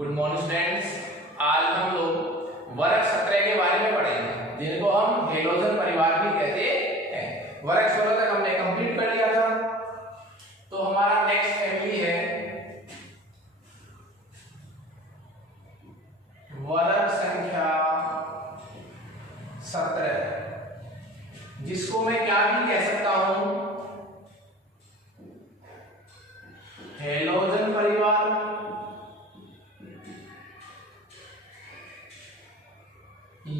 Good morning students. आज हम लोग वर्ग 17 के बारे में पढ़ेंगे, जिनको हम हेलोजन परिवार भी कहते हैं। वर्ग 16 तक हमने कंप्लीट कर लिया था, तो हमारा नेक्स्ट फैमिली है वर्ग संख्या 17, जिसको मैं क्या भी कह सकता हूं, हेलोजन परिवार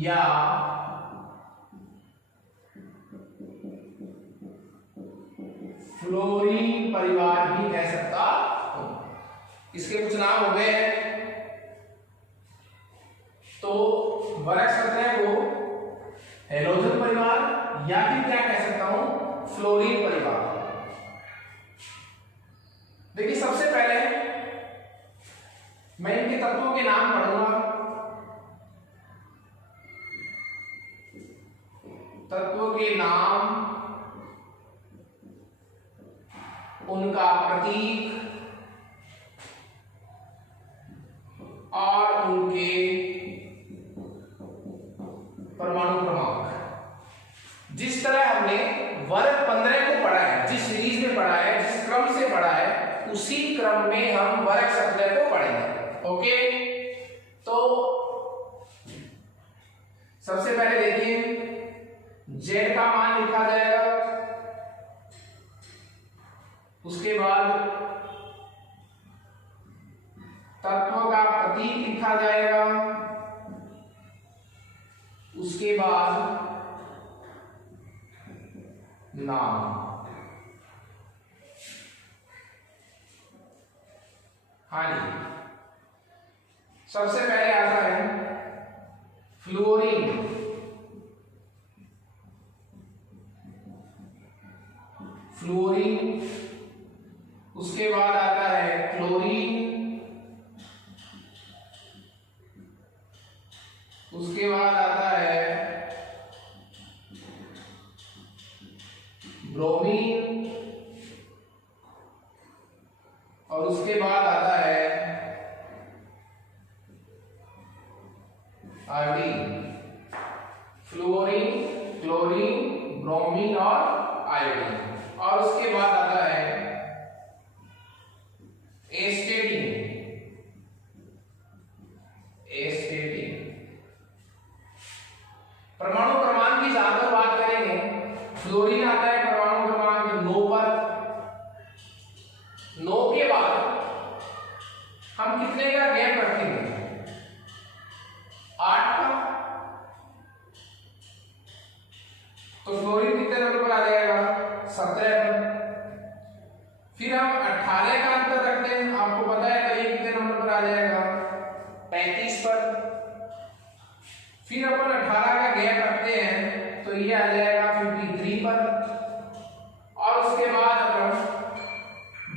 या फ्लोरीन परिवार भी कह सकता हूं। इसके कुछ नाम हो गए हैं। तो वर्ग 17 को हेलोजन परिवार या फिर क्या कह सकता हूं, फ्लोरीन परिवार। देखिए, सबसे पहले मैं इनके तत्वों के नाम पढ़ूंगा। तत्वों के नाम, उनका प्रतीक और उनके परमाणु क्रमांक। जिस तरह हमने वर्ग 15 को पढ़ा है, जिस सीरीज में पढ़ा है, जिस क्रम से पढ़ा है, उसी क्रम में हम वर्ग 17 को पढ़ेंगे। ओके, तो सबसे पहले देखिए, जेड का मान लिखा जाएगा, उसके बाद तत्व का प्रतीक लिखा जाएगा, उसके बाद नाम। हाँ जी, सबसे पहले आता है फ्लोरीन। फ्लोरीन, उसके बाद आता है क्लोरीन, उसके बाद आता है ब्रोमीन, और उसके बाद आता है आयोडीन। फ्लोरीन, क्लोरीन, ब्रोमीन और आयोडीन। और उसके बाद आता है एस्टेटिन। एस्टेटिन। परमाणु क्रमांक की जहां तक बात करेंगे, फ्लोरीन आता है परमाणु क्रमांक 9 पर। 9 के बाद हम कितने का गैप रखेंगे? 8 का। तो फ्लोरीन कितने नंबर पर आ जाएगा? 17 पर। फिर हम 18 का अंतर रखते हैं, आपको पता है करीब कितने नंबर पर आ जाएगा? 35 पर। फिर अपन 18 का गैप रखते हैं, तो ये आ जाएगा 53 पर। और उसके बाद अपन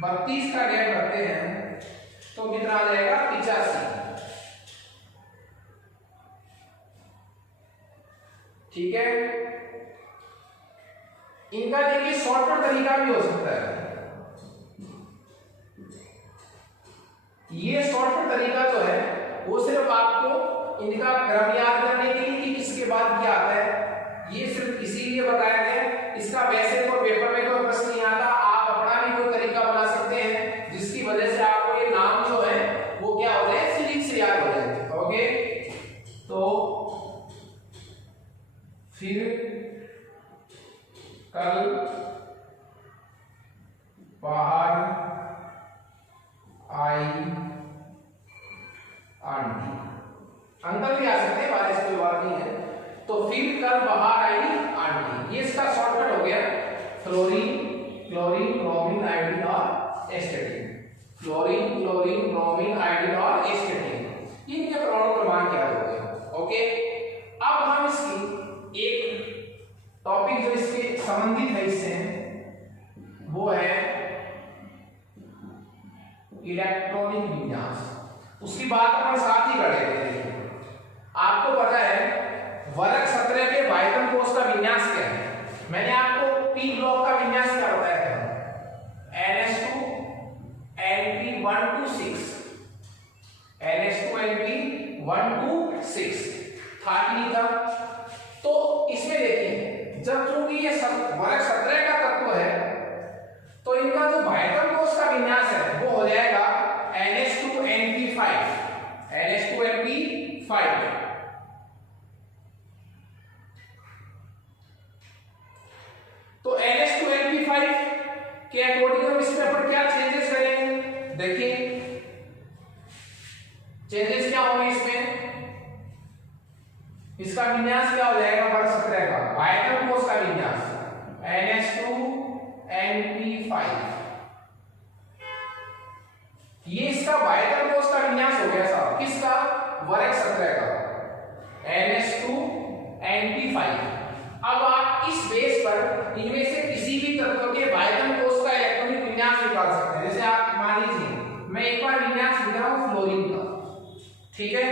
32 का गैप रखते हैं, तो कितना आ जाएगा? 85। ठीक है। इनका देखिए शॉर्टकट तरीका भी हो सकता है। ये शॉर्टकट तरीका जो है, वो सिर्फ आपको इनका क्रम याद करने के लिए कि किसके बाद क्या आता है, ये सिर्फ इसीलिए बताया गया। इसका वैसे तो पेपर में कोई प्रश्न नहीं आता, आप अपना भी कोई तरीका बना सकते हैं, जिसकी वजह से आपको ये नाम जो है वो क्या हो जाए, सीरीज से याद हो जाए। ओके, तो फिर कल बाहर आई आंटी। अंकल भी आ सकते हैं, बारिश कोई बात नहीं है। तो फिर कल बाहर आई आंटी, ये इसका शॉर्टकट हो गया। फ्लोरीन, क्लोरीन, ब्रोमीन, आयोडीन और एस्टेटिन। फ्लोरीन, क्लोरीन, ब्रोमीन, आयोडीन और एस्टेटिन, इनके परमाणु क्रमांक याद हो गए। ओके, अब हम इसकी एक टॉपिक जो इसके संबंधित है इससे, वो है इलेक्ट्रॉनिक विन्यास। उसकी बात अपन साथ ही कर लेते हैं। आपको पता है वर्ग 17 के बाइथन कोष का विन्यास क्या है? मैंने आपको पी ब्लॉक का विन्यास क्या बताया था? NH2 NP1 to 6 1 to 6 था कि नहीं था। तो इसमें देखिए जब चूंकि ये वर्ग 17 का तत्व है तो इनका जो बाह्यतम कोश का विन्यास है वो हो जाएगा NH2NP5 तो NH2NP5 के अकॉर्डिंग हम इसमें अपन क्या चेंजेस करेंगे, देखिए चेंजेस क्या होंगे इसमें। इसका विन्यास क्या हो जाएगा वर्ग 17 का बाह्यतम कोश का विन्यास NH2NP5, ये इसका बाह्यतम कोश का विन्यास हो गया साहब किसका वर्ग 17 का NH2NP5। अब आप इस बेस पर इनमें से किसी भी तत्व के बाह्यतम कोश का इलेक्ट्रॉनिक विन्यास निकाल सकते हैं। जैसे आप मान लीजिए मैं एक बार विन्यास लिख रहा हूं फ्लोरीन का, ठीक है,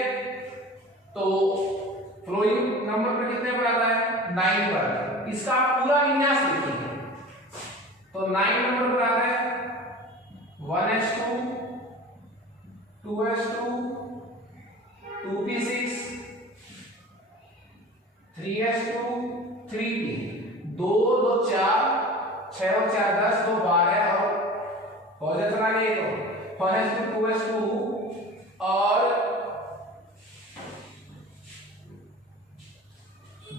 तो फ्लोरीन नंबर पर कितने पर आता है 9 पर, इसका आप पूरा विन्यास लिखिए तो 9 नंबर पर आता है 1s2 2s2 2p6 3s2 3p 2 2 4 6 और 4 10 2 12 और हो जाता है ये तो 1s2 2s2 और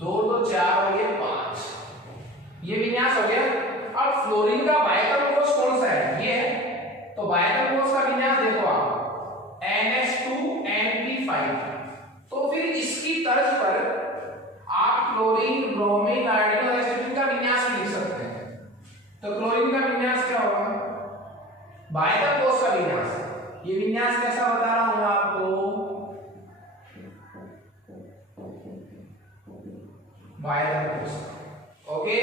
2 2 4 और ये 5, ये विन्यास हो गया। अब फ्लोरीन का बाह्यतम कोश कौन सा है, ये है, तो बाह्यतम कोश का विन्यास देखो आप NH2NP5। तो फिर इसकी तर्ज पर आप क्लोरीन ब्रोमीन आयोडीन और एसिटिन का विन्यास लिख सकते हैं। तो क्लोरीन का विन्यास क्या होगा बाह्यतम कोश का विन्यास, ये विन्यास कैसा बता रहा हूं आपको, बाह्यतम कोश, ओके।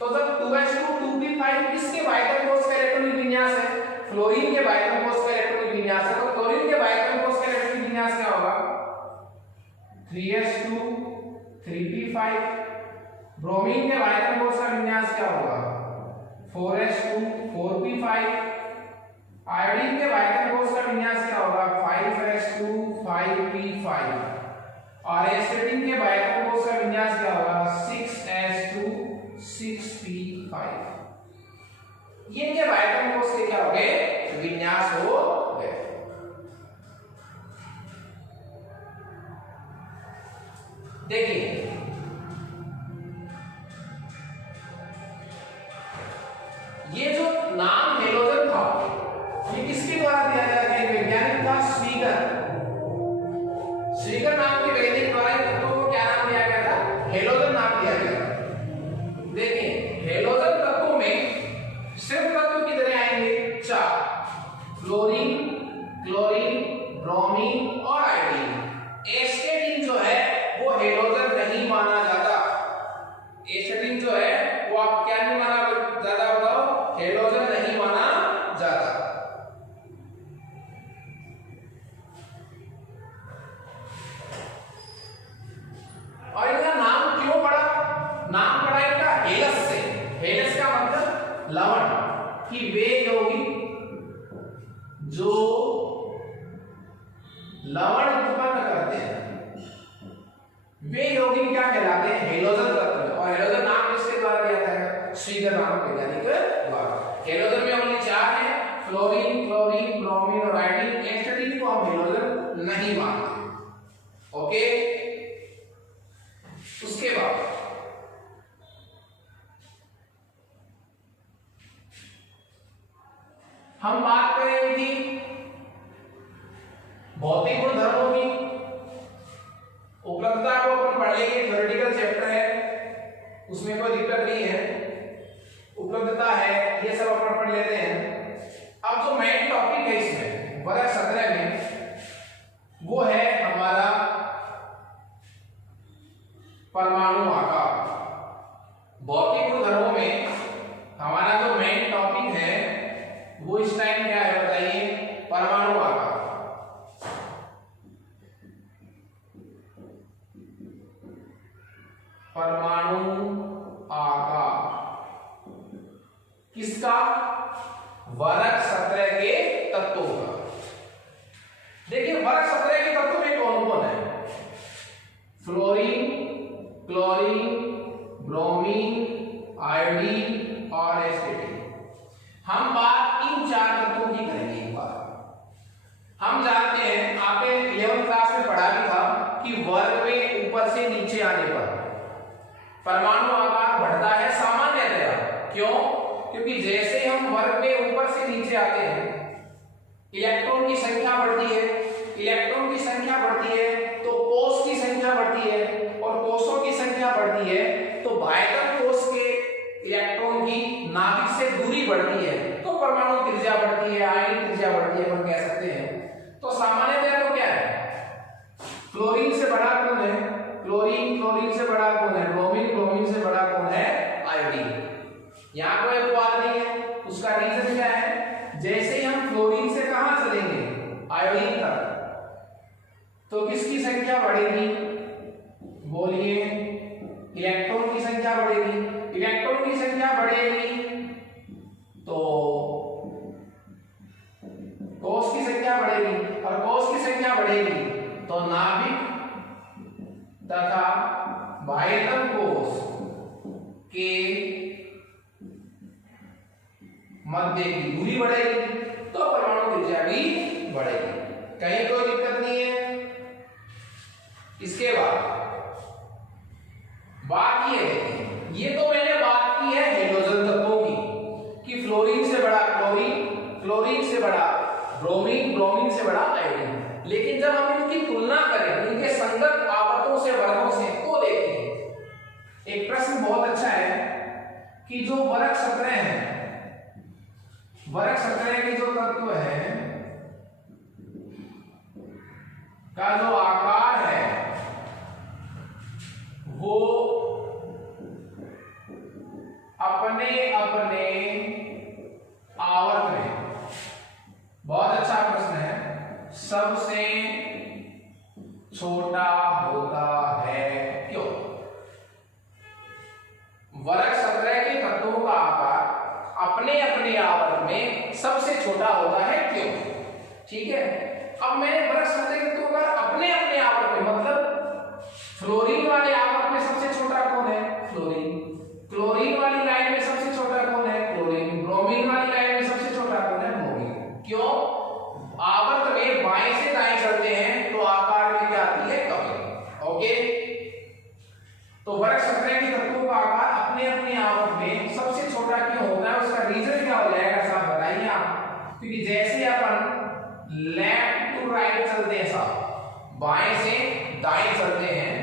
तो जब 2s2 2p5 किसके बाह्यतम कोश का इलेक्ट्रॉनिक विन्यास है, फ्लोरीन के बाह्यतम कोश का इलेक्ट्रॉनिक विन्यास है, तो क्लोरीन के बाह्यतम कोश का इलेक्ट्रॉनिक विन्यास क्या होगा 3s2 3p5, ब्रोमीन के बाह्यतम कोश का विन्यास क्या होगा 4s2 4p5, आयोडीन के बाह्यतम कोश का विन्यास क्या होगा 5s2 5p5 और एसिटिन के बाह्यतम कोश का विन्यास क्या होगा 6s2 6p5। ये के बाह्यतम कोश के क्या हो गए विन्यास हो गए। देखिए ये जो नाम हेलोजन था ये किसके द्वारा दिया गया है, वैज्ञानिक था स्वीगर नाम के वैज्ञानिक द्वारा तत्वों को क्या नाम दिया गया था हेलोजन नाम दिया गया था। देखिए हेलोजन तत्वों में सिर्फ तत्व कितने आएंगे 4, फ्लोरीन क्लोरीन ब्रोमीन और आयोडीन। एस्टेटिन जो है वो हेलोजन नहीं माना जाता, एस्टेटिन जो है वो आप क्या नहीं माना जाता बताओ, हेलोजन नहीं माना जाता। और इनका नाम क्यों पड़ा, नाम पड़ा इनका हेलस से, हेलस का मतलब लवण, कि वे यौगिक जो लवण उत्पन्न करते हैं वे यौगिक क्या कहलाते हैं हेलोजन तत्व। और हेलोजन नाम किसके द्वारा दिया जाएगा स्वीगर नामक वैज्ञानिक द्वारा। हेलोजन में ओनली 4 है, फ्लोरीन क्लोरीन ब्रोमीन और आयोडीन। एस्टेटिन को हम हेलोजन नहीं मानते, ओके। उसके बाद हम बात करेंगे भौतिक गुणधर्मों की। उपलब्धता को अपन पढ़ेंगे, थ्योरेटिकल चैप्टर है उसमें कोई दिक्कत नहीं है, उपलब्धता है ये सब अपन पढ़ लेते हैं। अब जो मेन टॉपिक है इसमें वर्ग 17 में वो है हमारा परमाणु आकार। भौतिक गुणधर्मों में हमारा जो मेन टॉपिक है वो इस टाइम क्या है बताइए, परमाणु आकार। परमाणु आकार किसका वर्ग 17 के तत्वों का। देखिए वर्ग 17 के तत्व में कौन कौन है? फ्लोरीन, क्लोरीन, ब्रोमीन, आयोडीन और एस्टेटिन। हम बात इन 4 तत्वों की करेंगे एक बार। हम जानते हैं, आपने 11th क्लास में पढ़ा भी था कि वर्ग में ऊपर से नीचे आने पर परमाणु आकार बढ़ता है सामान्यतया। क्यों? क्योंकि जैसे हम वर्ग में ऊपर से नीचे आते हैं, इलेक्ट्रॉन की संख्या बढ़ती है, इलेक्ट्रॉन की संख्या बढ़ती है तो कोष की संख्या बढ़ती है, और कोषों की संख्या बढ़ती है तो बाह्यतम कोष के इलेक्ट्रॉन की नाभिक से दूरी बढ़ती है, तो परमाणु त्रिज्या बढ़ती है, आयनिक त्रिज्या बढ़ती है, हम कह सकते हैं। तो सामान्यतः तो क्या है, क्लोरीन से बड़ा कौन है? क्लोरीन, क्लोरीन से बड़ा कौन है? ब्रोमीन, ब्रोमीन से बड़ा कौन है? आयोडीन। यहाँ कोई अपवाद नहीं है। उसका रीजन क्या है? जैसे ही हम फ्लोरीन से कहां चलेंगे? आयोडीन तक, तो किसकी संख्या बढ़ेगी? बोलिए, इलेक्ट्रॉन की संख्या बढ़ेगी। इलेक्ट्रॉन की संख्या बढ़ेगी तो कोष की संख्या बढ़ेगी, और कोष की संख्या बढ़ेगी तो नाभिक तथा बाह्यतम कोष के मध्य की दूरी बढ़ेगी, तो परमाणु त्रिज्या भी बढ़ेगी। कहीं कोई दिक्कत नहीं है। इसके बाद बात ये है, ये तो मैंने बात की है हाइड्रोजन तत्वों की कि फ्लोरीन से बड़ा क्लोरीन, क्लोरीन से बड़ा ब्रोमीन, ब्रोमीन से बड़ा आयोडीन। लेकिन जब हम इनकी तुलना करें इनके संगत आवर्तों से, वर्गों से, तो देखें एक प्रश्न बहुत अच्छा है कि जो वर्ग 17 है, वर्ग 17 के जो तत्व है का जो आकार है वो अपने अपने आवर्त में, बहुत अच्छा प्रश्न है, सबसे छोटा होता है। क्यों? वर्ग 17 के तत्वों का आकार अपने अपने आवर्त में सबसे छोटा होता है। क्यों? ठीक है। अब मैंने वर्ग 17 के तत्वों का अपने अपने आवर्त में, मतलब फ्लोरीन वाले आवर्त में सबसे छोटा कौन है? फ्लोरीन। क्लोरीन वाली लाइन में सबसे छोटा कौन है? क्लोरीन। ब्रोमीन वाली लाइन में सबसे छोटा कौन है? ब्रोमीन। क्यों? आवर्त में बाएं से दाएं चलते हैं तो आकार में क्या आती है? कमी। ओके, तो वर्ग 17 के तत्वों का आकार अपने अपने आवर्त में सबसे छोटा क्यों होता है? उसका रीजन क्या हो जाएगा साहब, बताइए आप। क्योंकि जैसे अपन लेफ्ट टू राइट चलते हैं साहब, बाएं से दाएं चलते हैं,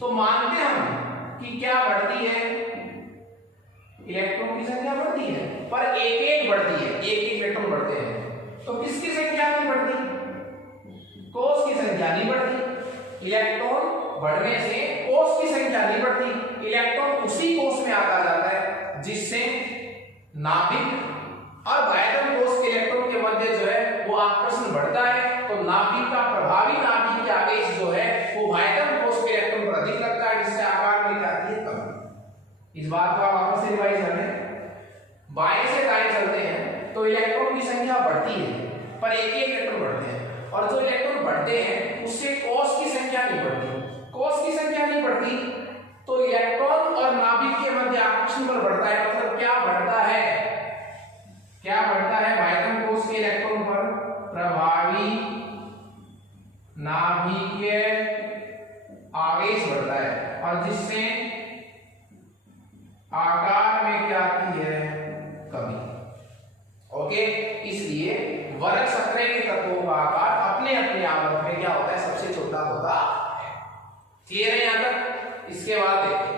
तो मानते हम कि क्या बढ़ती है? इलेक्ट्रॉन की संख्या बढ़ती है, पर एक एक बढ़ती है, एक एक इलेक्ट्रॉन बढ़ते हैं। तो किसकी संख्या नहीं बढ़ती? कोष की संख्या नहीं बढ़ती। इलेक्ट्रॉन बढ़ने से कोष की संख्या नहीं बढ़ती, इलेक्ट्रॉन उसी कोष में आता जाता है जिससे नाभिक और बाह्यतम कोष के इलेक्ट्रॉन के मध्य जो है वो आकर्षण बढ़ता है। तो नाभिक का प्रभावी नाभिक के आवेश जो है वो बाह्यतम कोष के इलेक्ट्रॉन पर अधिक लगता है, जिससे आकार में आती है कमी। इस बात को आप वापस से रिवाइज कर लें। बाएं से दाएं चलते हैं तो इलेक्ट्रॉन की संख्या बढ़ती है, पर एक एक इलेक्ट्रॉन बढ़ते हैं, और जो इलेक्ट्रॉन बढ़ते हैं उससे कोष की संख्या नहीं बढ़ती। कोष की संख्या नहीं बढ़ती तो इलेक्ट्रॉन और नाभिक के मध्य आकर्षण बल बढ़ता है। मतलब क्या बढ़ता है? क्या बढ़ता है? बाह्यतम कोष के इलेक्ट्रॉन पर प्रभावी नाभिकीय आवेश बढ़ता है, और जिससे आकार में क्या आती है? कमी। ओके, इसलिए वर्ग 17 के तत्वों का आकार अपने अपने आवर्त में क्या होता है? सबसे छोटा होता है। क्लियर है यहां तक? इसके बाद देखिए,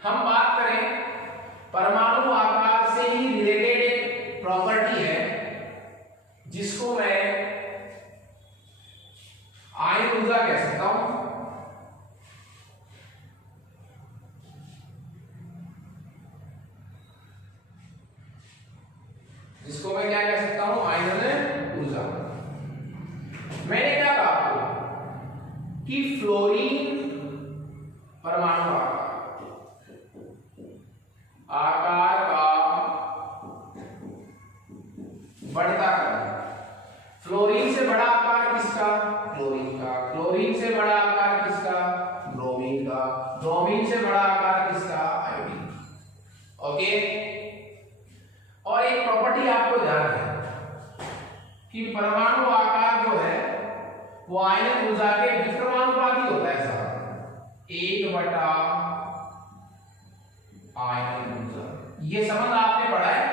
हम बात करें परमाणु आकार से ही रिलेटेड एक प्रॉपर्टी है जिसको मैं आयन ऊर्जा कह सकता हूं। जिसको मैं क्या कह सकता हूं? आयन ऊर्जा। मैंने क्या कहा आपको कि फ्लोरीन परमाणु आकार, आकार का बढ़ता क्रम। फ्लोरीन से बड़ा आकार किसका? क्लोरीन का। क्लोरीन से बड़ा आकार किसका? ब्रोमीन का। ब्रोमीन से बड़ा आकार किसका? आयोडीन। ओके। और एक प्रॉपर्टी आपको ध्यान है कि परमाणु आकार जो है वो आयनिक ऊर्जा के विक्रमानुपाती होता है साहब, 1/, आयनिक ऊर्जा। ये संबंध आपने पढ़ा है।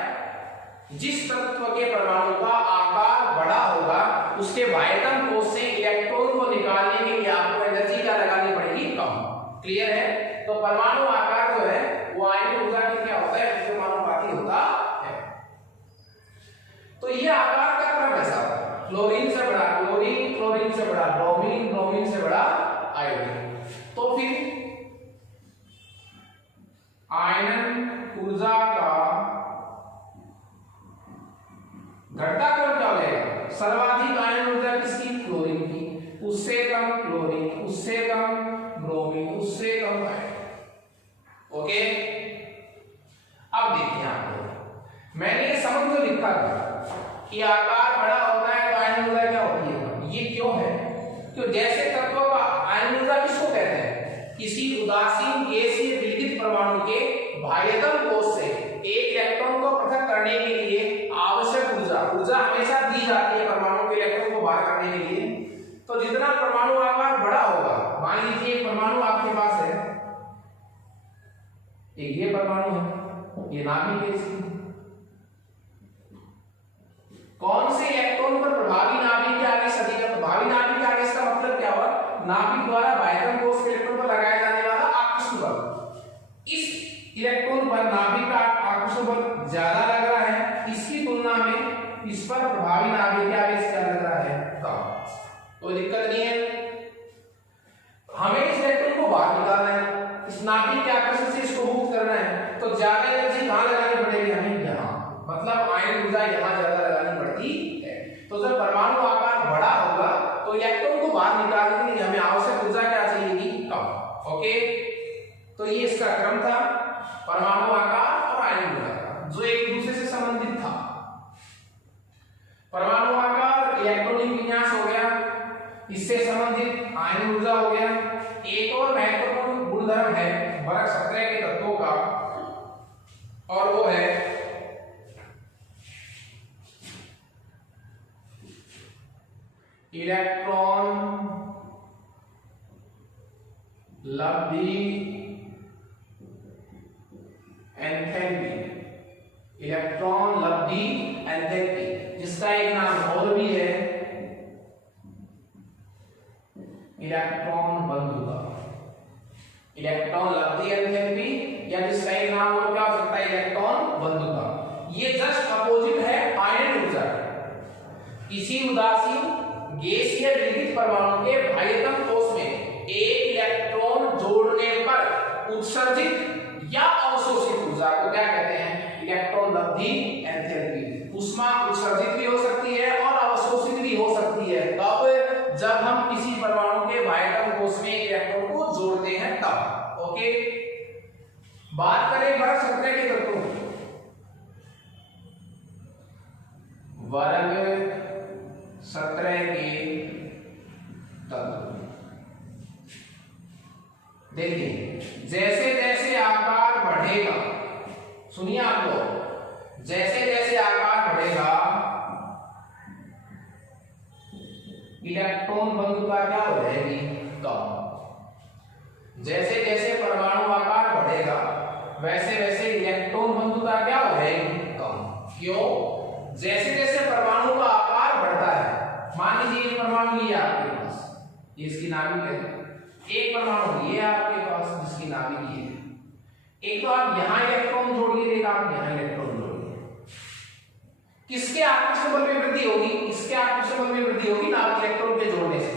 जिस तत्व के परमाणु का आकार बड़ा होगा उसके बाह्यतम कोश से इलेक्ट्रॉन को निकालने के लिए आपको एनर्जी क्या लगानी पड़ेगी? कम। क्लियर है? तो परमाणु आकार जो है वो आयनिक ऊर्जा की क्या होता है? विक्रमानुपाती होता है। तो ये आकार का क्रम ऐसा होता है। क्लोरीन से बड़ा क्लोरीन, क्लोरीन से बड़ा ब्रोमीन, ब्रोमीन से बड़ा आयोडीन। तो फिर आयनन ऊर्जा का घटता क्रम क्या हो जाएगा? सर्वाधिक आयन ऊर्जा किसकी? क्लोरीन की। उससे कम क्लोरीन, उससे कम ब्रोमीन, उससे कम आयन। ओके। अब देखिए आप लोग, मैंने ये समझ तो लिखा था कि आकार बड़ा होता है तो आयन ऊर्जा क्या होती है? ये क्यों है? क्यों जैसे तत्वों का आयन ऊर्जा किसको कहते हैं? किसी उदासीन गैसीय विलगित परमाणु के बाह्यतम कोश से एक इलेक्ट्रॉन को पृथक करने के लिए आवश्यक ऊर्जा हमेशा दी जाती है परमाणु के इलेक्ट्रॉन को बाहर करने के लिए। तो जितना परमाणु आकार बड़ा होगा, मान लीजिए एक परमाणु आपके पास है, एक ये परमाणु है, ये नाभिक है इसकी। कौन से इलेक्ट्रॉन पर प्रभावी नाभिक के आगे सटीक? प्रभावी नाभिक के आगे इसका मतलब क्या हुआ? नाभिक द्वारा बाह्यतम कोश के इलेक्ट्रॉन पर लगाया जाने वाला आकर्षण बल। इस इलेक्ट्रॉन पर नाभिक का आकर्षण बल ज्यादा लग रहा है, इसकी तुलना में इस पर प्रभावी नाभिक के आगे क्या लग रहा है? कम। कोई दिक्कत नहीं है। हमें इस इलेक्ट्रॉन को बाहर निकालना है, इस नाभिक के आकर्षण से इसको मुक्त करना है, तो ज्यादा एनर्जी कहां लगानी पड़ेगी? हमें यहाँ, मतलब आयन ऊर्जा यहाँ ज्यादा लगानी पड़ती है। तो जब परमाणु आकार बड़ा होगा तो इलेक्ट्रॉन को बाहर निकालने के लिए हमें आवश्यक ऊर्जा क्या चाहिएगी? कम। ओके। तो ये इसका क्रम था, परमाणु आकार और आयन ऊर्जा का, जो एक दूसरे से संबंधित था। परमाणु आकार इलेक्ट्रॉनिक विन्यास हो गया, इससे संबंधित आयन ऊर्जा हो गया। एक और महत्वपूर्ण गुणधर्म है वर्ग 17 के तत्वों का, और वो है इलेक्ट्रॉन लब्धि एंथैल्पी। इलेक्ट्रॉन लब्धि एंथैल्पी, जिसका एक नाम और भी है इलेक्ट्रॉन बंधुता। इलेक्ट्रॉन लब्धि एंथैल्पी, या जिसका एक नाम और क्या हो सकता है? इलेक्ट्रॉन बंधुता। ये जस्ट अपोजिट है आयन ऊर्जा। किसी उदासीन गैसीय विलगित परमाणु के बाह्यतम कोश में एक इलेक्ट्रॉन जोड़ने पर उत्सर्जित या अवशोषित ऊर्जा को क्या कहते हैं? इलेक्ट्रॉन लब्धि एंथैल्पी। ऊष्मा उत्सर्जित भी हो सकती है और अवशोषित भी हो सकती है। कब? जब हम किसी परमाणु के बाह्यतम कोश में एक इलेक्ट्रॉन को जोड़ते हैं तब। ओके। बात करें वर्ग 17 के तत्वों की। वर्ग 17 के तत्व देखिए, जैसे जैसे आकार बढ़ेगा, सुनिए आप लोग, जैसे जैसे आकार बढ़ेगा इलेक्ट्रॉन बंधुता क्या हो जाएगी? कम। जैसे जैसे परमाणु आकार बढ़ेगा वैसे वैसे इलेक्ट्रॉन बंधुता क्या हो जाएगी? कम। क्यों? जैसे जैसे परमाणु का आकार बढ़ता है, मान लीजिए ये परमाणु ये आपके पास, ये इसकी नाभिक है, एक परमाणु ये आपके पास जिसकी नाभिक ये है। एक तो आप यहां इलेक्ट्रॉन जोड़िए, एक आप यहां इलेक्ट्रॉन जोड़िए। किसके आकर्षण बल में वृद्धि होगी? इसके आकर्षण बल में वृद्धि होगी नाभिक इलेक्ट्रॉन के जोड़ने से।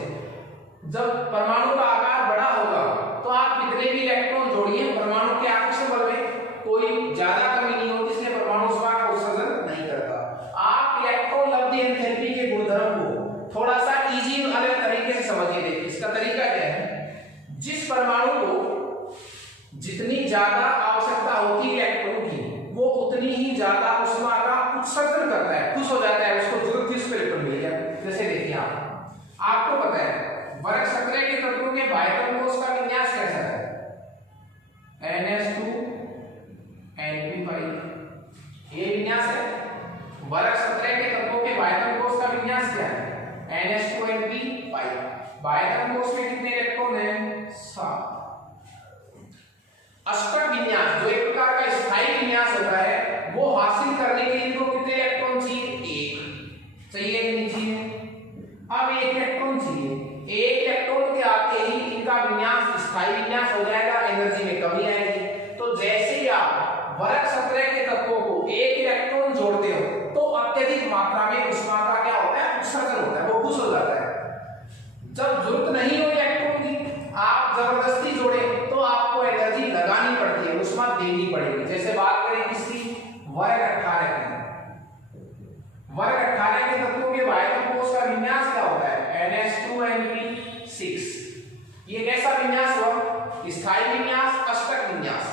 जब परमाणु का आकार बड़ा होगा तो आप कितने भी इलेक्ट्रॉन जोड़िए, परमाणु के आकर्षण बल में कोई ज्यादा कमी नहीं होती, इसलिए परमाणु ऊष्मा का उत्सर्जन नहीं करता। आप इलेक्ट्रॉन लब्धि एंथैल्पी के गुणधर्म को थोड़ा सा इजी वाले तरीके से समझिए। देखिए इसका तरीका क्या है। जिस परमाणु को जितनी ज्यादा आवश्यकता होती है इलेक्ट्रॉन की, ज्यादा उष्मा का उत्सर्जन करता है, खुश हो जाता है, उसको जरूरत थी उसको इलेक्ट्रॉन मिल गया। जैसे देखिए आपको पता है वर्ग संतरे के तत्वों के बाह्यतम कोश का विन्यास कैसा है, NH2 NP5 ये विन्यास है। वर्ग संतरे के तत्वों के बाह्यतम कोश का विन्यास क्या है, NH2 NP5। बाह्यतम कोश में कितने इलेक्ट्रॉन हैं, 7। अष्टक विन्यास जो एक प्रकार का स्थायी विन्यास होता है वो हासिल करने के लिए इनको कितने इलेक्ट्रॉन चाहिए, 1 चाहिए कि नहीं चाहिए। अब 1 इलेक्ट्रॉन चाहिए, 1 इलेक्ट्रॉन के आते ही इनका विन्यास स्थायी विन्यास हो जाएगा, एनर्जी में कमी आएगी। तो जैसे ही आप वर्ग संतरे के तत्वों को 1 इलेक्ट्रॉन जोड़ते हो तो अत्यधिक मात्रा में उष्मा का क्या होता है, उत्सर्जन होता है, वो खुश हो जाता है। जब जरूरत नहीं हो इलेक्ट्रॉन की, आप जबरदस्ती जोड़े तो आपको एनर्जी लगानी पड़ती है, उष्मा देनी पड़ेगी। जैसे बात करें किसकी, वर्ग 18 की। वर्ग 18 के तत्वों के बाह्यतम कोश का विन्यास क्या होता है, NH2 NP6। ये कैसा विन्यास हुआ, स्थायी विन्यास, अष्टक विन्यास।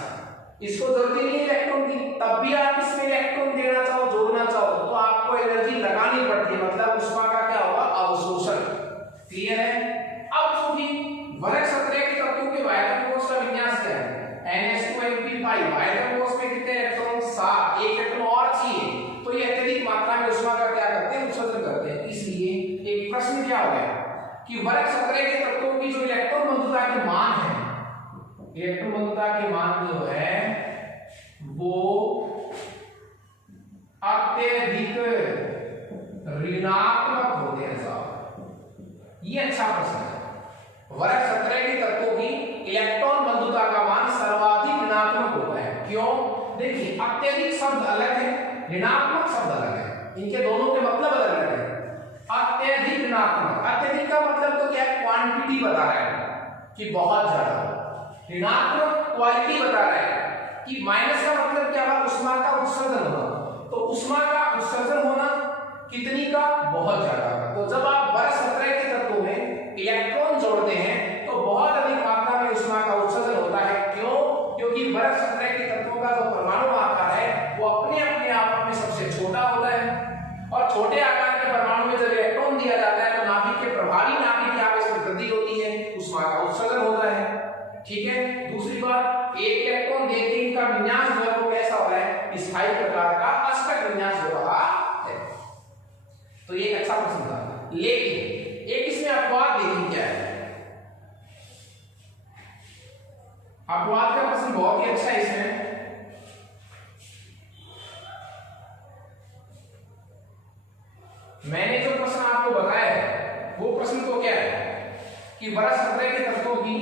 इसको जरूरत नहीं इलेक्ट्रॉन की, तब भी आप इसमें इलेक्ट्रॉन देना चाहो, जोड़ना चाहो तो आपको एनर्जी लगानी पड़ती है, मतलब उष्मा का क्या होगा, अवशोषण। क्लियर है। अब चूंकि वर्ग संतरे के तत्वों के बाह्यतम कोश का विन्यास क्या है, NH2 NP5। बाह्यतम कोश में कितने इलेक्ट्रॉन, 7। 1 इलेक्ट्रॉन और चाहिए, तो ये अत्यधिक मात्रा में उष्मा का क्या करते हैं, उत्सर्जन करते हैं। इसलिए एक प्रश्न क्या हो गया कि वर्ग संतरे के तत्वों की जो इलेक्ट्रॉन बंधुता के मान है, इलेक्ट्रॉन बंधुता के मान जो है वो अत्यधिक ऋणात्मक होते हैं साहब। ये अच्छा प्रश्न है। वर्ग संतरे के तत्वों की इलेक्ट्रॉन बंधुता का मान सर्वाधिक ऋणात्मक होता है। क्यों, देखिए अत्यधिक शब्द अलग है, ऋणात्मक शब्द अलग है, इनके दोनों के मतलब अलग अलग है। अत्यधिक ऋणात्मक, अत्यधिक का मतलब तो क्या है, क्वांटिटी बता रहा है कि बहुत ज्यादा। ऋणात्मक क्वालिटी बता रहा है कि माइनस का मतलब क्या हुआ, उष्मा का उत्सर्जन होना। तो उष्मा का उत्सर्जन होना कितनी का, बहुत ज्यादा का। तो जब आप वर्ग संतरे के तत्वों में इलेक्ट्रॉन जोड़ते हैं तो बहुत अधिक मात्रा में उष्मा का उत्सर्जन होता है। क्यों, क्योंकि वर्ग संतरे के तत्वों का जो परमाणु आकार है वो अपने आप में सबसे छोटा होता है, और छोटे आकार के परमाणु में जब इलेक्ट्रॉन दिया जाता है तो नाभिक के प्रभावी नाभिक आवेश में वृद्धि होती है, उष्मा का उत्सर्जन होता है। ठीक है। दूसरी बात, 1 इलेक्ट्रॉन देते ही इनका विन्यास जो है वो कैसा हो रहा है, स्थायी प्रकार का अष्टक विन्यास हो रहा है। तो ये एक अच्छा प्रश्न था, लेकिन एक इसमें अपवाद देखिए क्या है। अपवाद का प्रश्न बहुत ही अच्छा है। इसमें मैंने जो प्रश्न आपको बताया है वो प्रश्न तो क्या है कि वर्ग संतरे के तत्वों की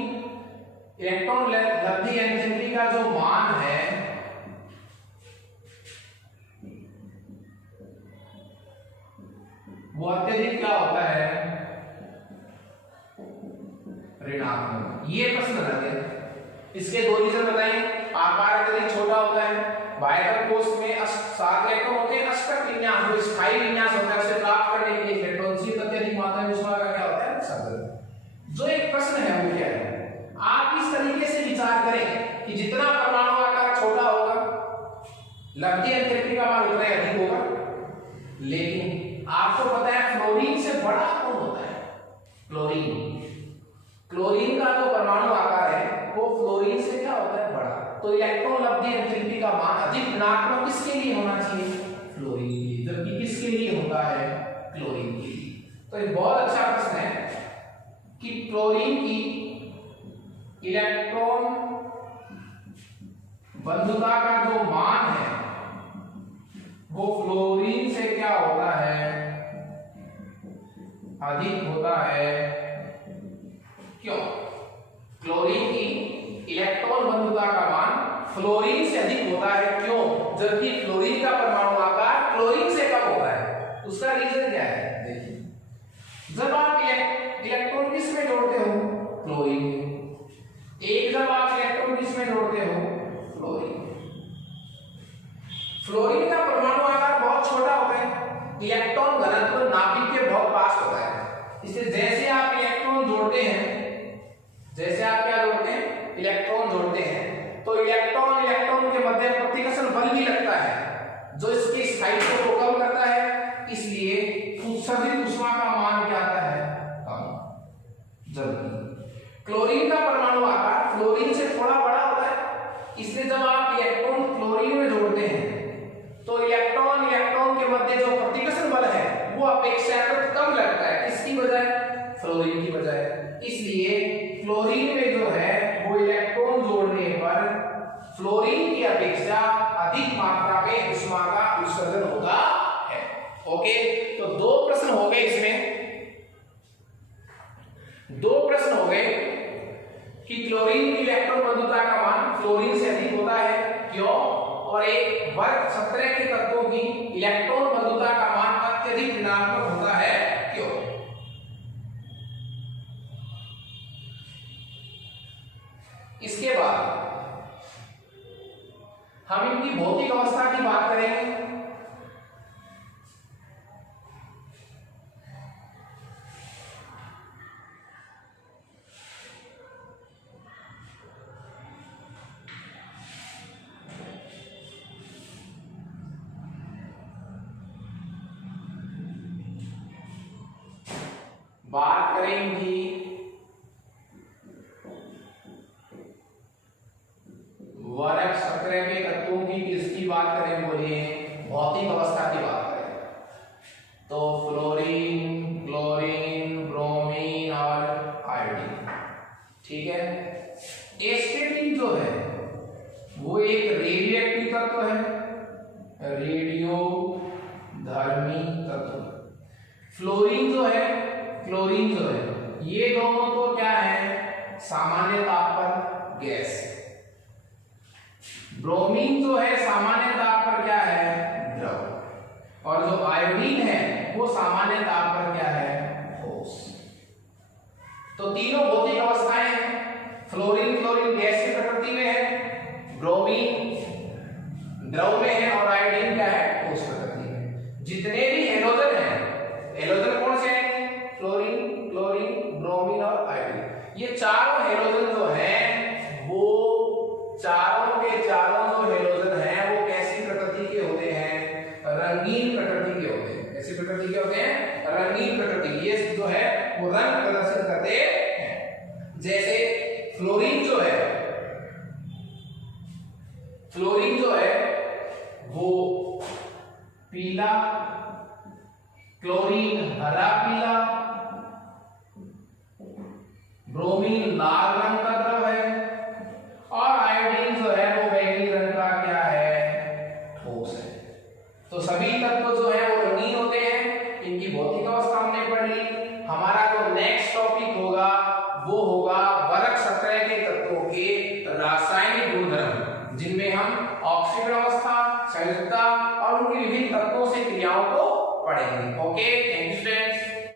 इलेक्ट्रॉन लब्धि एंथैल्पी का जो मान है वो अत्यधिक क्या होता है, ऋणात्मक। ये प्रश्न अलग है। इसके 2 रीजन बताएं। आकार अत्यधिक छोटा होता है, बाह्यतम कोश में 7 इलेक्ट्रॉन होते हैं, अष्टक विन्यास जो स्थायी विन्यास होता है उसे प्राप्त करने के लिए इलेक्ट्रॉन चाहिए, अत्यधिक मात्रा में उष्मा का क्या होता है, उत्सर्जन। जो एक प्रश्न है वो क्या है, आप इस तरीके से विचार करें कि जितना परमाणु आकार छोटा होगा लब्धि एंथैल्पी का मान उतना ही अधिक होगा। लेकिन आपको पता है फ्लोरीन से बड़ा कौन होता है, क्लोरीन का जो परमाणु आकार है वो फ्लोरीन से क्या होता है, बड़ा। तो इलेक्ट्रॉन लब्धि एंथैल्पी का मान अधिक ऋणात्मक किसके लिए होना चाहिए, फ्लोरीन के लिए, जबकि किसके लिए होता है, क्लोरीन के लिए। तो ये बहुत अच्छा प्रश्न है कि क्लोरीन की इलेक्ट्रॉन बंधुता का जो मान है वो फ्लोरीन से क्या होता है, अधिक होता है। क्यों, क्लोरीन की इलेक्ट्रॉन बंधुता का मान फ्लोरीन से अधिक होता है। क्यों, जबकि फ्लोरीन का परमाणु आकार क्लोरीन से कम होता है। उसका रीजन क्या है, देखिए जब आप इलेक्ट्रॉन किस में जोड़ते हो, क्लोरीन। एक जब आप इलेक्ट्रॉन किस में जोड़ते हो, फ्लोरीन। फ्लोरीन का परमाणु आकार बहुत छोटा होता है, इलेक्ट्रॉन घनत्व नाभिक के बहुत पास होता है। इसलिए जैसे आप इलेक्ट्रॉन जोड़ते हैं, जैसे आप क्या जोड़ते हैं, इलेक्ट्रॉन जोड़ते हैं, तो इलेक्ट्रॉन के मध्य प्रतिकर्षण बल भी लगता है। जो इसकी स्थायित्व को कम करता है, इसलिए उत्सर्जित ऊष्मा का मान क्या आता है, कम। जबकि क्लोरीन का परमाणु आकार फ्लोरीन से थोड़ा बड़ा होता है, इसलिए जब आप इलेक्ट्रॉन क्लोरीन में जोड़ते हैं तो इलेक्ट्रॉन के मध्य जो प्रतिकर्षण बल है वो अपेक्षाकृत कम लगता है, किसकी बजाय, फ्लोरीन की बजाय। इसलिए फ्लोरीन में जो है वो इलेक्ट्रॉन जोड़ने पर फ्लोरीन की अपेक्षा अधिक मात्रा में ऊष्मा का उत्सर्जन होता है। ओके, तो दो प्रश्न हो गए इसमें, दो प्रश्न हो गए कि क्लोरीन की इलेक्ट्रॉन बंधुता का मान फ्लोरीन से अधिक होता है, क्यों, और एक वर्ग 17 के तत्वों की इलेक्ट्रॉन बंधुता का मान अत्यधिक ऋणात्मक होता है, क्यों। इसके बाद हम इनकी भौतिक अवस्था की बात करेंगे। बात करेंगे वर्ग 17 के तत्वों की, किसकी बात करें, बोलिए भौतिक अवस्था की बात करें तो फ्लोरीन, क्लोरीन, ब्रोमीन और आयोडीन। ठीक है, एस्टेटिन जो है वो एक रेडियोएक्टिव तत्व है, रेडियो धर्मी तत्व। फ्लोरीन जो है, क्लोरीन जो है, ये दोनों तो क्या है, सामान्य ताप पर गैस। ब्रोमीन जो है सामान्य ताप पर क्या है, द्रव। और जो आयोडीन है वो सामान्य ताप पर क्या है, ठोस। तो तीनों भौतिक अवस्थाएं हैं। फ्लोरीन गैस की प्रकृति में है, ब्रोमीन द्रव में है और आयोडीन क्या है, ठोस प्रकृति में। जितने भी हेलोजन हैं, हेलोजन कौन से हैं, फ्लोरीन, ब्रोमीन और आयोडीन, ये चारों हेलोजन जो हैं वो चारों के चारों जो हेलोजन हैं वो कैसी प्रकृति के होते हैं, रंगीन प्रकृति के होते हैं। कैसी प्रकृति के होते हैं, रंगीन प्रकृति। ये जो है वो रंग प्रदर्शित करते हैं। जैसे फ्लोरीन जो है वो पीला, क्लोरीन हरा पीला, ब्रोमीन लाल रंग का द्रव है और आयोडीन जो है वो बैंगनी रंग का क्या है, ठोस है। तो सभी तत्व जो है वो रंगीन होते हैं। इनकी भौतिक अवस्था हमने पढ़ ली। हमारा जो नेक्स्ट टॉपिक होगा वो होगा वर्ग 17 के तत्वों के रासायनिक गुणधर्म, जिनमें हम ऑक्सीकरण अवस्था, संयुजता और उनकी विभिन्न तत्वों से क्रियाओं को पढ़ेंगे। Okay, thank you students.